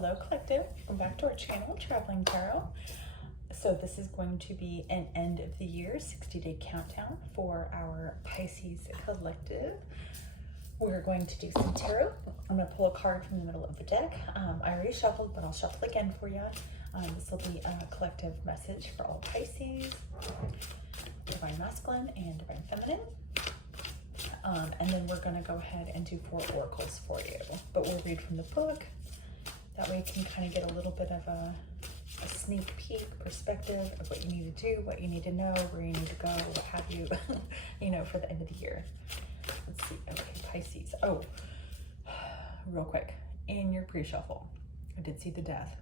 Hello Collective, welcome back to our channel, Traveling Tarot. So this is going to be an end of the year 60-day countdown for our Pisces Collective. We're going to do some tarot. I'm going to pull a card from the middle of the deck. I already shuffled, but I'll shuffle again for you. This will be a collective message for all Pisces, Divine Masculine and Divine Feminine. And then we're going to go ahead and do 4 oracles for you, but we'll read from the book. That way you can kind of get a little bit of a sneak peek perspective of what you need to do, what you need to know, where you need to go, what have you, you know, for the end of the year. Let's see. Okay, Pisces. Oh, real quick. In your pre-shuffle, I did see the Death.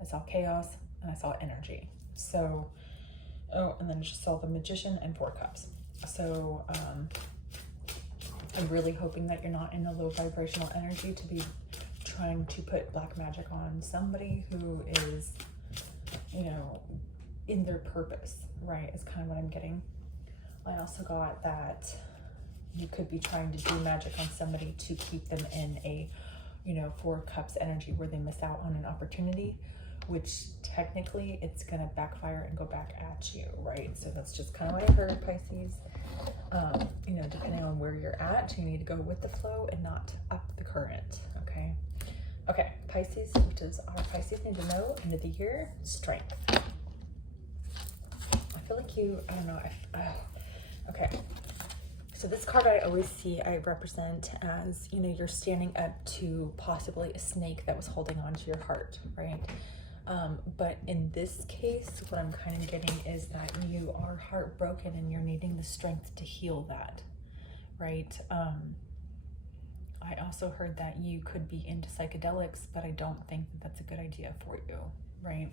I saw chaos and I saw energy. So, oh, and then I just saw the Magician and 4 cups. So, I'm really hoping that you're not in a low vibrational energy to be trying to put black magic on somebody who is, you know, in their purpose, right? Is kind of what I'm getting. I also got that you could be trying to do magic on somebody to keep them in a, you know, 4 cups energy where they miss out on an opportunity, which technically it's going to backfire and go back at you, right? So that's just kind of what I heard, Pisces. You know, depending on where you're at, you need to go with the flow and not up the current, okay? Okay, Pisces, what does our Pisces need to know? End of the year, strength. I feel like you, I don't know, okay. So this card I always see, I represent as, you know, you're standing up to possibly a snake that was holding on to your heart, right? But in this case, what I'm kind of getting is that you are heartbroken and you're needing the strength to heal that, right? I also heard that you could be into psychedelics, but I don't think that that's a good idea for you, right?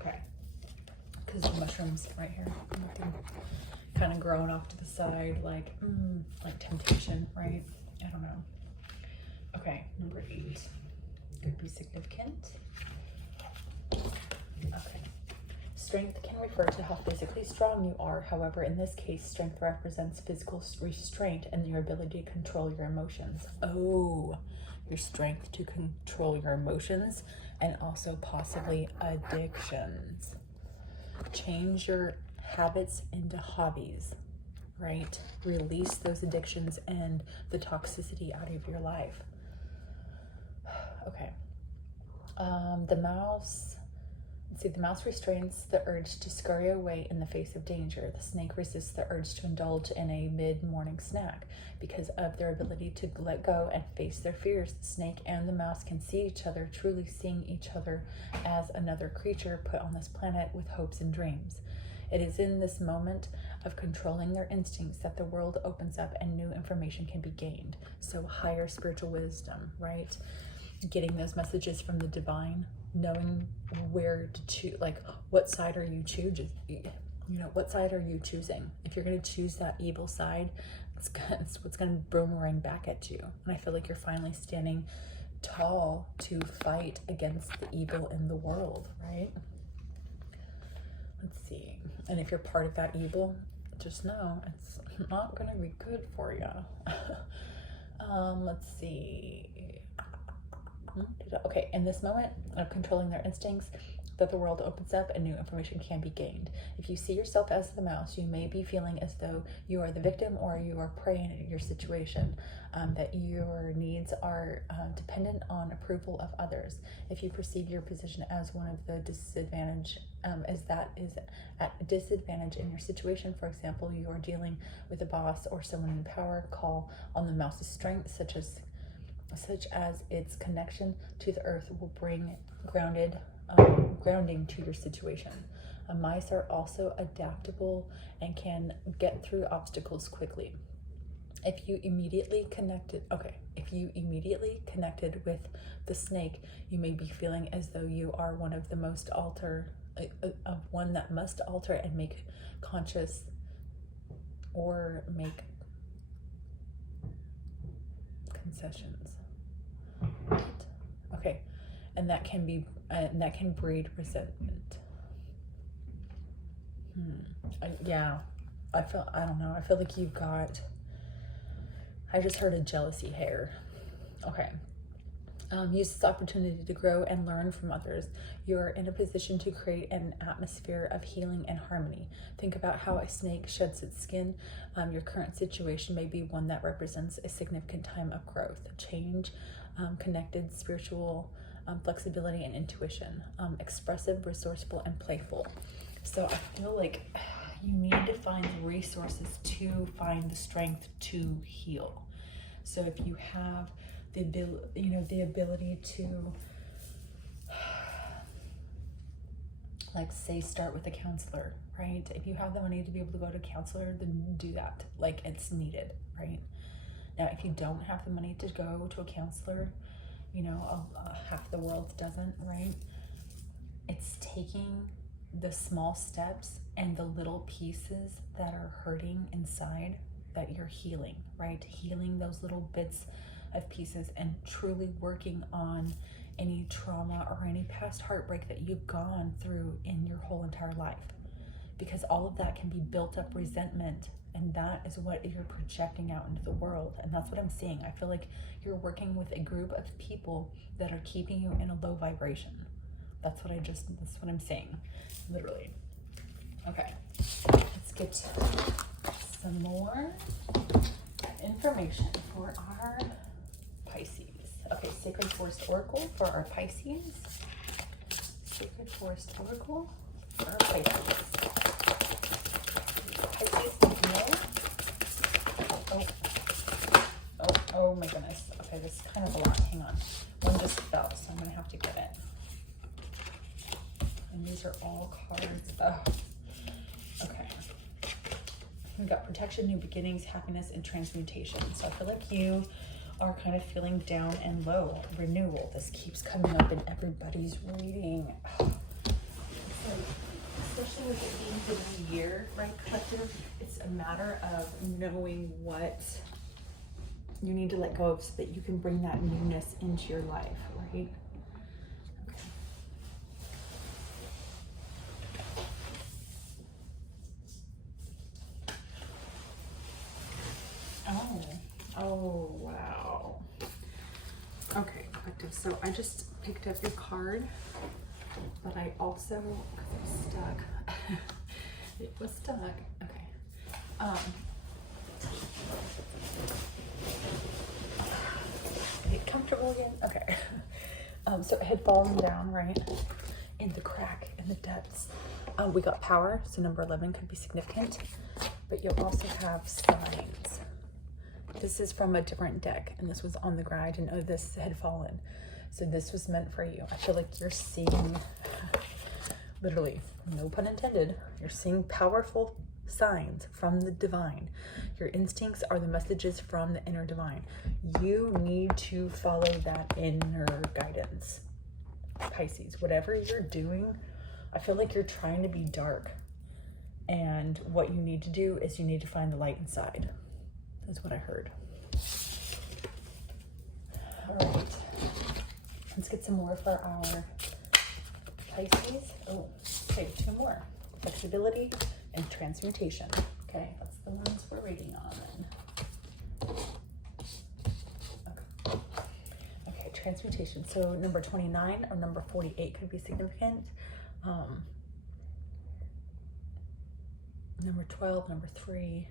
Okay, because the mushrooms right here, kind of growing off to the side, like temptation, right? I don't know. Okay, number 8 could be significant. Okay. Strength can refer to how physically strong you are. However, in this case, strength represents physical restraint and your ability to control your emotions. Oh, your strength to control your emotions and also possibly addictions. Change your habits into hobbies, right? Release those addictions and the toxicity out of your life. Okay. The mouse. See, the mouse restrains the urge to scurry away in the face of danger. The snake resists the urge to indulge in a mid-morning snack. Because of their ability to let go and face their fears, the snake and the mouse can see each other, truly seeing each other as another creature put on this planet with hopes and dreams. It is in this moment of controlling their instincts that the world opens up and new information can be gained. So higher spiritual wisdom, right? Getting those messages from the divine, knowing where to choose, like what side are you choosing? You know, what side are you choosing? If you're going to choose that evil side, it's what's going to boomerang back at you. And I feel like you're finally standing tall to fight against the evil in the world, right? Let's see. And if you're part of that evil, just know it's not going to be good for you. Let's see. Okay, in this moment of controlling their instincts, that the world opens up and new information can be gained. If you see yourself as the mouse, you may be feeling as though you are the victim or you are prey in your situation, that your needs are dependent on approval of others. If you perceive your position as one of the disadvantage, as that is at a disadvantage in your situation, for example, you are dealing with a boss or someone in power, call on the mouse's strength, such as its connection to the earth will bring grounding to your situation. Mice are also adaptable and can get through obstacles quickly. If you immediately connected with the snake, you may be feeling as though you are one that must alter and make conscious or make concessions. Okay, and that can breed resentment. Yeah, I don't know. I feel like you've got, I just heard a jealousy hair. Okay. Use this opportunity to grow and learn from others. You're in a position to create an atmosphere of healing and harmony. Think about how a snake sheds its skin. Your current situation may be one that represents a significant time of growth, change, connected, spiritual, flexibility, and intuition. Expressive, resourceful, and playful. So I feel like you need to find the resources to find the strength to heal. So if you have the ability to, like, say, start with a counselor, right? If you have the money to be able to go to a counselor, then do that. Like, it's needed, right? Now, if you don't have the money to go to a counselor, half the world doesn't, right? It's taking the small steps and the little pieces that are hurting inside that you're healing, right? Healing those little bits of pieces and truly working on any trauma or any past heartbreak that you've gone through in your whole entire life. Because all of that can be built up resentment, and that is what you're projecting out into the world. And that's what I'm seeing. I feel like you're working with a group of people that are keeping you in a low vibration. That's what I'm saying, literally. Okay, let's get some more information for our Pisces. Okay, Sacred Forest Oracle for our Pisces. Sacred Forest Oracle for our Pisces. Pisces, oh my goodness. Okay, this is kind of a lot. Hang on. One just fell, so I'm going to have to get it. And these are all cards. Oh. Okay. We've got protection, new beginnings, happiness, and transmutation. So I feel like you are kind of feeling down and low. Renewal. This keeps coming up in everybody's reading. Especially with it being the new year, right, collective? It's a matter of knowing what you need to let go of so that you can bring that newness into your life, right? Oh, wow. Okay, collective. So I just picked up your card, but I also, because it was stuck. It was stuck. Okay. Get comfortable again. Okay. So it had fallen down, right, in the crack in the depths. We got power, so number 11 could be significant, but you'll also have signs. This is from a different deck, and this was on the ground. I didn't know this had fallen. So this was meant for you. I feel like you're seeing, literally, no pun intended, you're seeing powerful signs from the divine. Your instincts are the messages from the inner divine. You need to follow that inner guidance. Pisces, whatever you're doing, I feel like you're trying to be dark. And what you need to do is you need to find the light inside. That's what I heard. All right. Let's get some more for our Pisces. Oh, okay, 2 more. Flexibility and transmutation. Okay, that's the ones we're reading on. Okay. Okay, transmutation. So number 29 or number 48 could be significant. Number 12, number 3,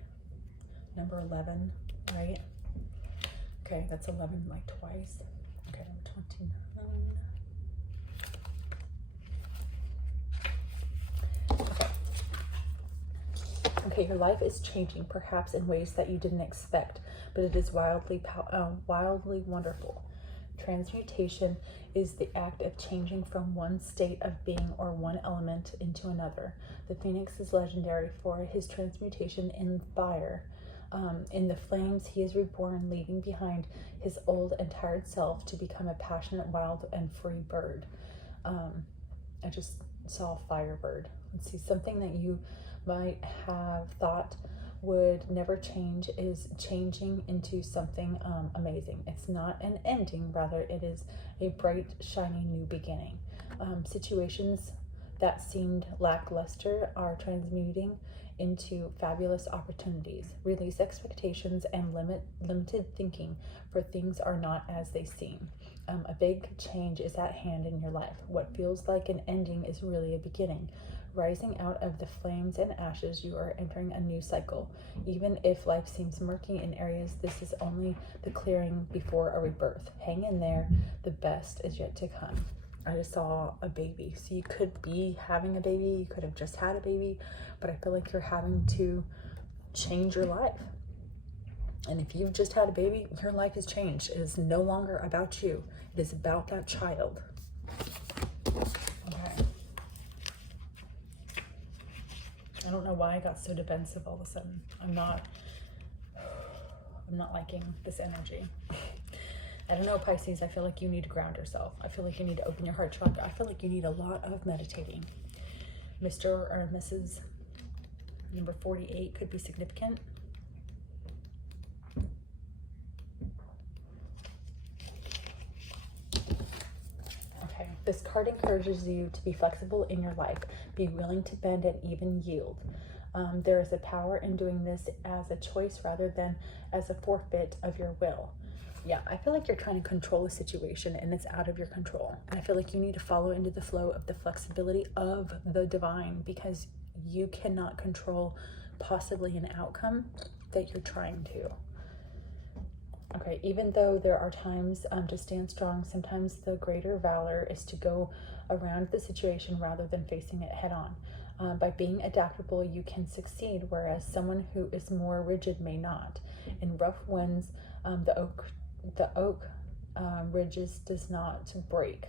number 11, right? Okay, that's 11 like twice. Okay, number 29. Okay. Okay, your life is changing, perhaps in ways that you didn't expect, but it is wildly wonderful. Transmutation is the act of changing from one state of being or one element into another. The phoenix is legendary for his transmutation in fire. In the flames, he is reborn, leaving behind his old and tired self to become a passionate, wild, and free bird. I just saw firebird. Let's see, something that you might have thought would never change is changing into something amazing. It's not an ending, rather it is a bright, shiny new beginning. Situations that seemed lackluster are transmuting into fabulous opportunities. Release expectations and limited thinking, for things are not as they seem. A big change is at hand in your life. What feels like an ending is really a beginning. Rising out of the flames and ashes, you are entering a new cycle. Even if life seems murky in areas, this is only the clearing before a rebirth. Hang in there. The best is yet to come. I just saw a baby. So you could be having a baby. You could have just had a baby. But I feel like you're having to change your life. And if you've just had a baby, your life has changed. It is no longer about you. It is about that child. Okay. I don't know why I got so defensive all of a sudden. I'm not liking this energy. I don't know, Pisces, I feel like you need to ground yourself. I feel like you need to open your heart chakra. I feel like you need a lot of meditating. Mr. or Mrs. number 48 could be significant. This card encourages you to be flexible in your life. Be willing to bend and even yield. There is a power in doing this as a choice rather than as a forfeit of your will. Yeah, I feel like you're trying to control a situation and it's out of your control. And I feel like you need to follow into the flow of the flexibility of the divine, because you cannot control possibly an outcome that you're trying to. Okay, even though there are times to stand strong, sometimes the greater valor is to go around the situation rather than facing it head on. By being adaptable, you can succeed, whereas someone who is more rigid may not. In rough winds, the oak ridges does not break.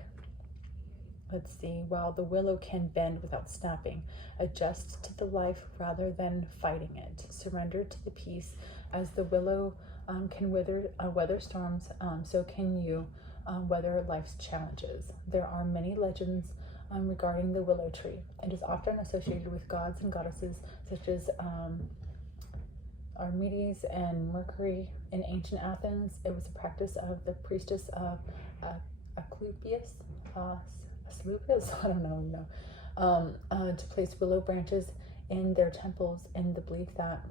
Let's see, while the willow can bend without snapping. Adjust to the life rather than fighting it. Surrender to the peace. As the willow can weather storms, so can you weather life's challenges. There are many legends regarding the willow tree. It is often associated with gods and goddesses such as Artemis and Mercury. In ancient Athens, it was a practice of the priestess of Asclepius, I don't know, to place willow branches in their temples in the belief that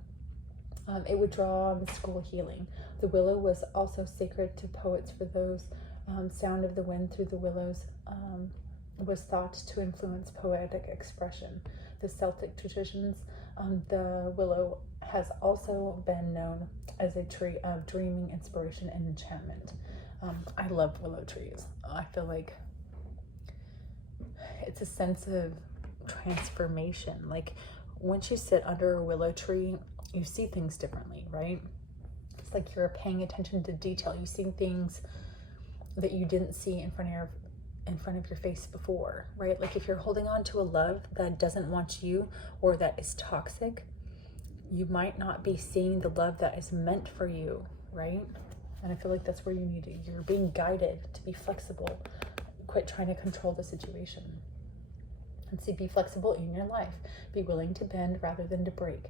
it would draw mystical healing. The willow was also sacred to poets. For those, sound of the wind through the willows was thought to influence poetic expression. The Celtic traditions, the willow has also been known as a tree of dreaming, inspiration, and enchantment. I love willow trees. I feel like it's a sense of transformation. Like once you sit under a willow tree, you see things differently, right? It's like you're paying attention to detail. You see things that you didn't see in front of your face before, right? Like if you're holding on to a love that doesn't want you or that is toxic, you might not be seeing the love that is meant for you, right? And I feel like that's where you're being guided to be flexible. Quit trying to control the situation. And see, be flexible in your life. Be willing to bend rather than to break.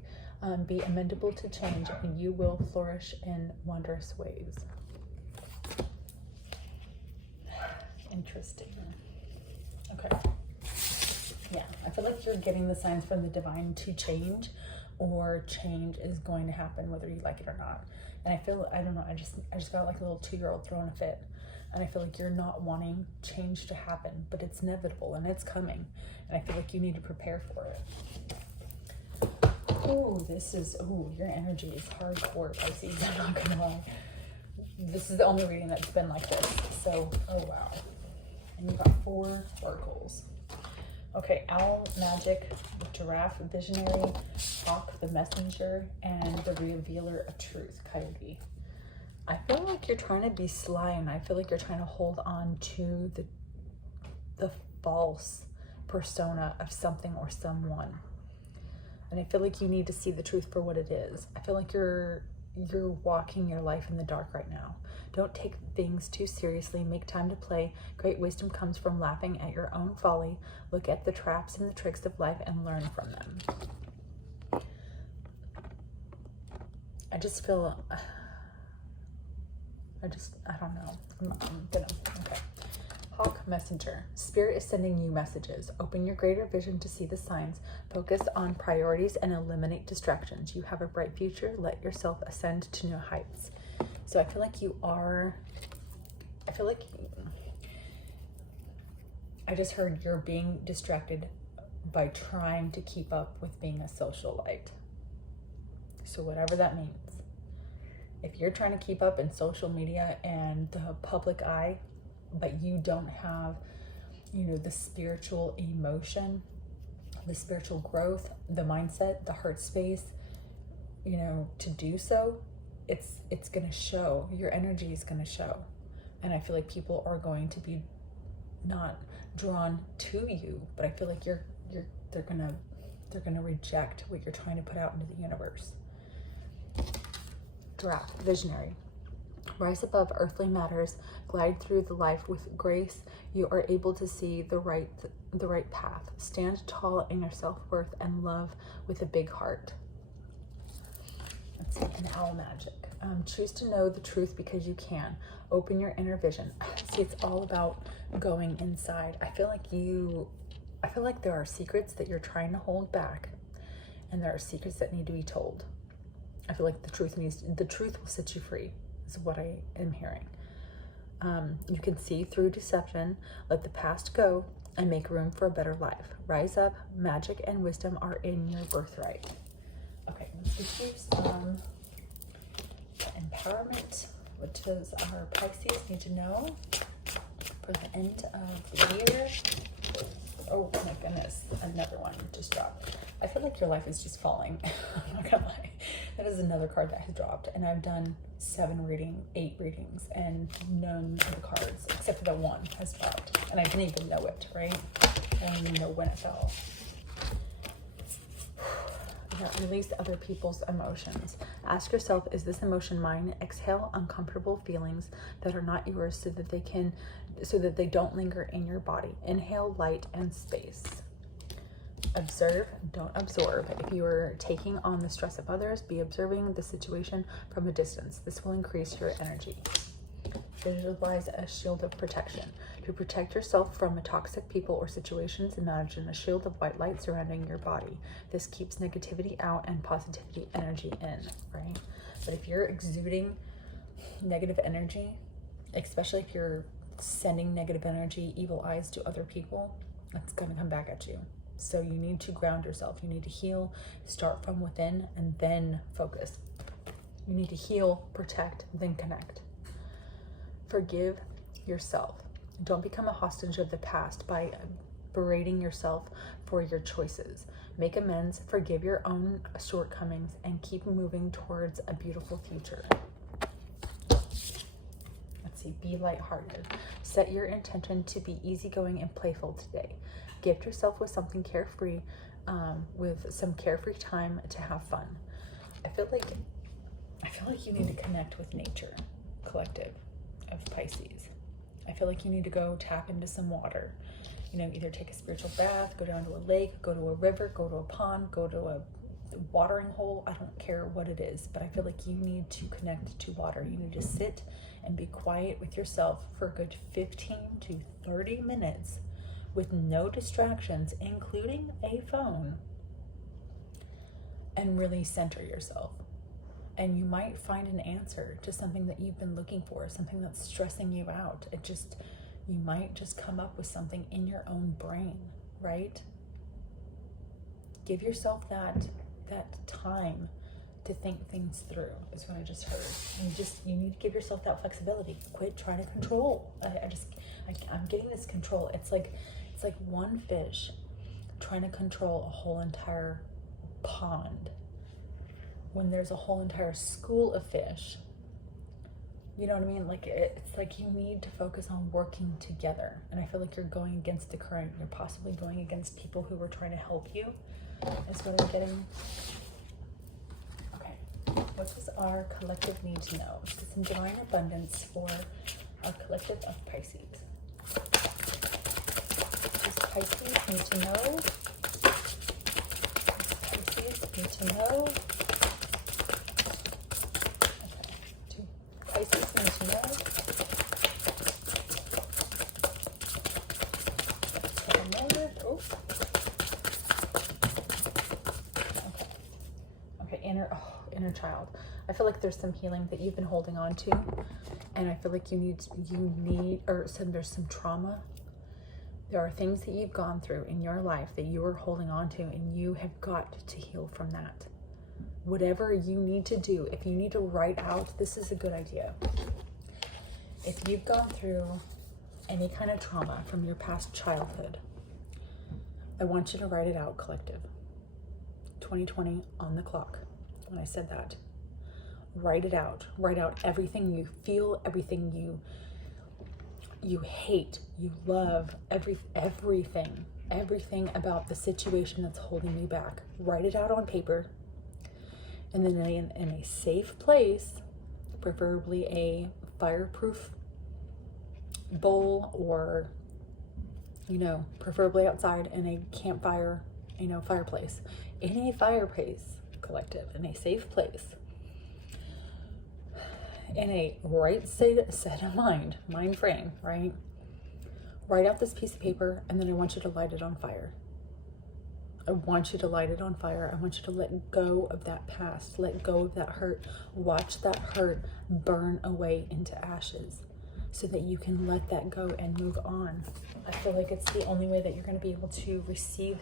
Be amenable to change, and you will flourish in wondrous ways. Interesting. Okay. Yeah, I feel like you're getting the signs from the divine to change, or change is going to happen whether you like it or not. And I don't know, I just got like a little 2-year-old throwing a fit. And I feel like you're not wanting change to happen, but it's inevitable and it's coming. And I feel like you need to prepare for it. Your energy is hardcore, Pisces. I'm not gonna lie. This is the only reading that's been like this. So, oh wow. And you got 4 oracles. Okay, owl, magic, giraffe, visionary, hawk, the messenger, and the revealer of truth, coyote. I feel like you're trying to be sly, and I feel like you're trying to hold on to the false persona of something or someone. And I feel like you need to see the truth for what it is. I feel like you're walking your life in the dark right now. Don't take things too seriously. Make time to play. Great wisdom comes from laughing at your own folly. Look at the traps and the tricks of life and learn from them. I just feel... I don't know. Okay. Hawk, messenger. Spirit is sending you messages. Open your greater vision to see the signs. Focus on priorities and eliminate distractions. You have a bright future. Let yourself ascend to new heights. So I feel like I just heard you're being distracted by trying to keep up with being a socialite. So whatever that means. If you're trying to keep up in social media and the public eye, but you don't have, you know, the spiritual emotion, the spiritual growth, the mindset, the heart space, you know, to do so, it's going to show. Your energy is going to show. And I feel like people are going to be not drawn to you, but I feel like they're gonna reject what you're trying to put out into the universe. Draft, visionary. Rise above earthly matters, glide through the life with grace. You are able to see the right path. Stand tall in your self-worth and love with a big heart. Let's see, an owl magic. Choose to know the truth because you can. Open your inner vision. See, it's all about going inside. I feel like there are secrets that you're trying to hold back, and there are secrets that need to be told. I feel like the truth will set you free, is what I am hearing. You can see through deception, let the past go, and make room for a better life. Rise up, magic and wisdom are in your birthright. Okay, let's get you some empowerment. What does our Pisces need to know for the end of the year? Oh my goodness, another one just dropped. I feel like your life is just falling. I'm not gonna lie. That is another card that has dropped, and I've done 8 readings, and none of the cards, except for that one, has dropped. And I didn't even know it, right? I don't even know when it fell. Yeah, release other people's emotions. Ask yourself, is this emotion mine? Exhale uncomfortable feelings that are not yours so that they don't linger in your body. Inhale light and space. Observe, don't absorb. If you are taking on the stress of others, be observing the situation from a distance. This will increase your energy. Visualize a shield of protection. To protect yourself from toxic people or situations, imagine a shield of white light surrounding your body. This keeps negativity out and positivity energy in, right? But if you're exuding negative energy, especially if you're sending negative energy, evil eyes to other people, that's going to come back at you. So you need to ground yourself. You need to heal, start from within, and then focus. You need to heal, protect, then connect. Forgive yourself. Don't become a hostage of the past by berating yourself for your choices. Make amends, forgive your own shortcomings, and keep moving towards a beautiful future. Let's see, be lighthearted. Set your intention to be easygoing and playful today. Gift yourself with something carefree, with some carefree time to have fun. I feel like you need to connect with nature, collective of Pisces. I feel like you need to go tap into some water. You know, either take a spiritual bath, go down to a lake, go to a river, go to a pond, go to a watering hole. I don't care what it is, but I feel like you need to connect to water. You need to sit and be quiet with yourself for a good 15 to 30 minutes with no distractions, including a phone, and really center yourself. And you might find an answer to something that you've been looking for, something that's stressing you out. You might just come up with something in your own brain, right? Give yourself that time to think things through, is what I just heard. You need to give yourself that flexibility. Quit trying to control. I'm getting this control. It's like one fish trying to control a whole entire pond when there's a whole entire school of fish. You know what I mean? Like, it's like you need to focus on working together. And I feel like you're going against the current. You're possibly going against people who were trying to help you, is what I'm getting. Okay, what does our collective need to know? Some divine abundance for our collective of Pisces. Does Pisces need to know? Does Pisces need to know? Pisces need to know. Oh. Okay, inner child. I feel like there's some healing that you've been holding on to, and I feel like there's some trauma. There are things that you've gone through in your life that you are holding on to, and you have got to heal from that. Whatever you need to do, if you need to write out, this is a good idea. If you've gone through any kind of trauma from your past childhood, I want you to write it out, collective. 2020 on the clock. When I said that, write it out. Write out everything you feel, everything you hate, you love, everything about the situation that's holding you back. Write it out on paper, and then in a safe place, preferably a fireproof bowl, or preferably outside in a campfire, fireplace. In a fireplace, collective, in a safe place, in a right set of mind frame, right? Write out this piece of paper, and then I want you to light it on fire. I want you to light it on fire. I want you to let go of that past, let go of that hurt. Watch that hurt burn away into ashes so that you can let that go and move on. I feel like it's the only way that you're going to be able to receive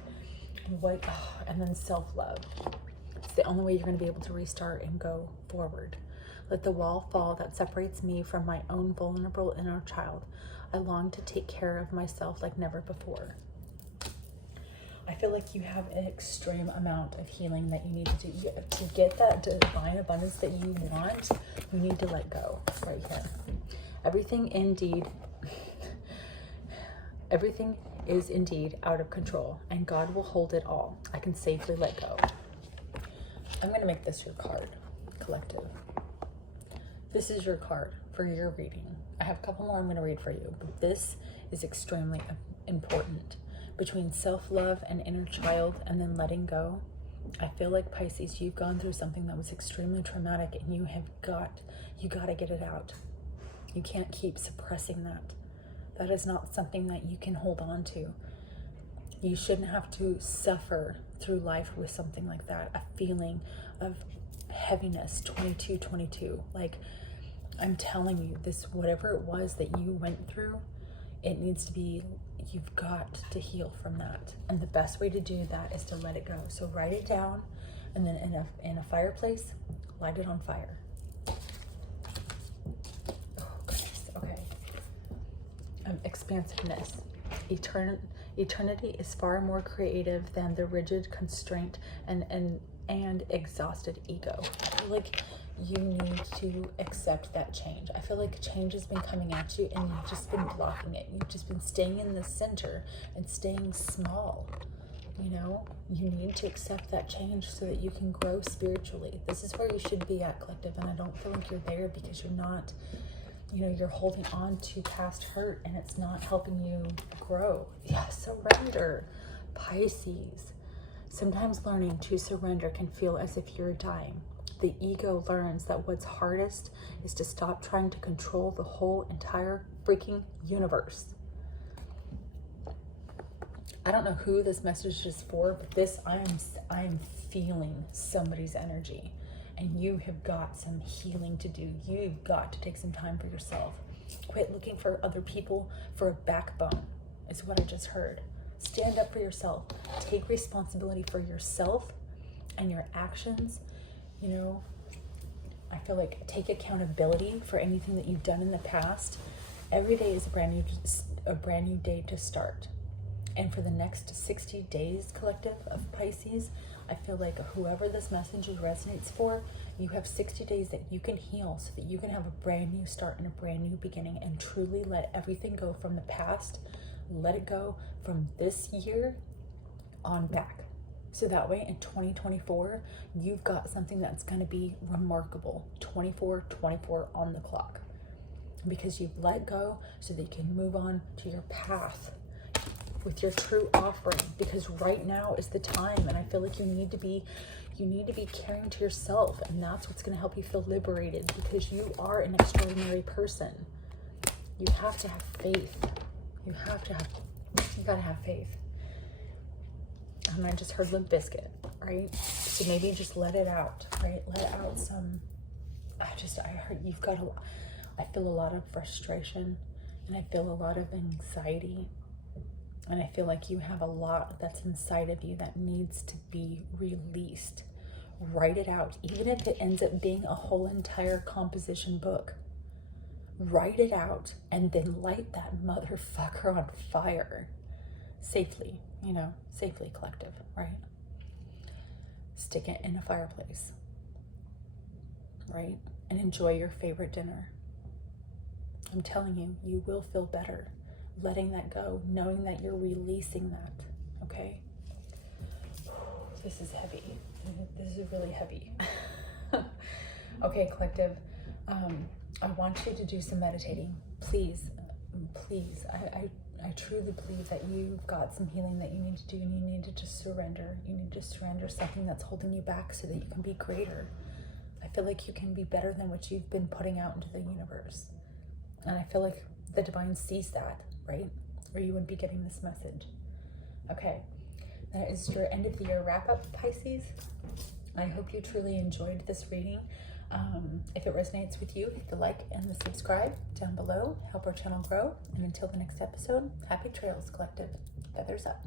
and then self-love. It's the only way you're going to be able to restart and go forward. Let the wall fall that separates me from my own vulnerable inner child. I long to take care of myself like never before. I feel like you have an extreme amount of healing that you need to do. To get that divine abundance that you want, you need to let go right here. Everything is indeed out of control, and God will hold it all. I can safely let go. I'm going to make this your card, collective. This is your card for your reading. I have a couple more I'm going to read for you, but this is extremely important. Between self-love and inner child, and then letting go, I feel like, Pisces, you've gone through something that was extremely traumatic, and you got to get it out. You can't keep suppressing that. That is not something that you can hold on to. You shouldn't have to suffer through life with something like that, a feeling of heaviness. 2222, like, I'm telling you, this, whatever it was that you went through, it needs to be, you've got to heal from that. And the best way to do that is to let it go. So write it down, and then in a fireplace, light it on fire. Oh, goodness. Okay. Expansiveness. Eternity is far more creative than the rigid constraint and exhausted ego. I feel like you need to accept that change. I feel like change has been coming at you, and you've just been blocking it. You've just been staying in the center and staying small. You need to accept that change so that you can grow spiritually. This is where you should be at, collective, and I don't feel like you're there because you're not, you're holding on to past hurt, and it's not helping you grow. Yeah, surrender, Pisces. Sometimes learning to surrender can feel as if you're dying. The ego learns that what's hardest is to stop trying to control the whole entire freaking universe. I don't know who this message is for, but this, I am feeling somebody's energy, and you have got some healing to do. You've got to take some time for yourself. Quit looking for other people for a backbone, is what I just heard. Stand up for yourself. Take responsibility for yourself and your actions. I feel like take accountability for anything that you've done in the past. Every day is a brand new day to start. And for the next 60 days, collective of Pisces, I feel like whoever this message resonates for, you have 60 days that you can heal so that you can have a brand new start and a brand new beginning, and truly let everything go from the past. Let it go from this year on back. So that way in 2024, you've got something that's going to be remarkable. 24/24 on the clock. Because you've let go so that you can move on to your path with your true offering. Because right now is the time, and I feel like you need to be caring to yourself, and that's what's going to help you feel liberated, because you are an extraordinary person. You have to have faith. You gotta have faith. And I just heard Limp Bizkit, right? So maybe just let it out, right? Let out some, I heard I feel a lot of frustration, and I feel a lot of anxiety. And I feel like you have a lot that's inside of you that needs to be released. Write it out, even if it ends up being a whole entire composition book. Write it out and then light that motherfucker on fire. Safely, you know, safely, collective, right? Stick it in a fireplace, right? And enjoy your favorite dinner. I'm telling you, you will feel better letting that go, knowing that you're releasing that, okay? This is heavy. This is really heavy. Okay, collective, I want you to do some meditating. Please, please. I truly believe that you've got some healing that you need to do, and you need to just surrender. You need to surrender something that's holding you back so that you can be greater. I feel like you can be better than what you've been putting out into the universe. And I feel like the divine sees that, right? Or you wouldn't be getting this message. Okay, that is your end of the year wrap up, Pisces. I hope you truly enjoyed this reading. If it resonates with you, hit the like and the subscribe down below. Help our channel grow. And until the next episode, happy trails, collective. Feathers up.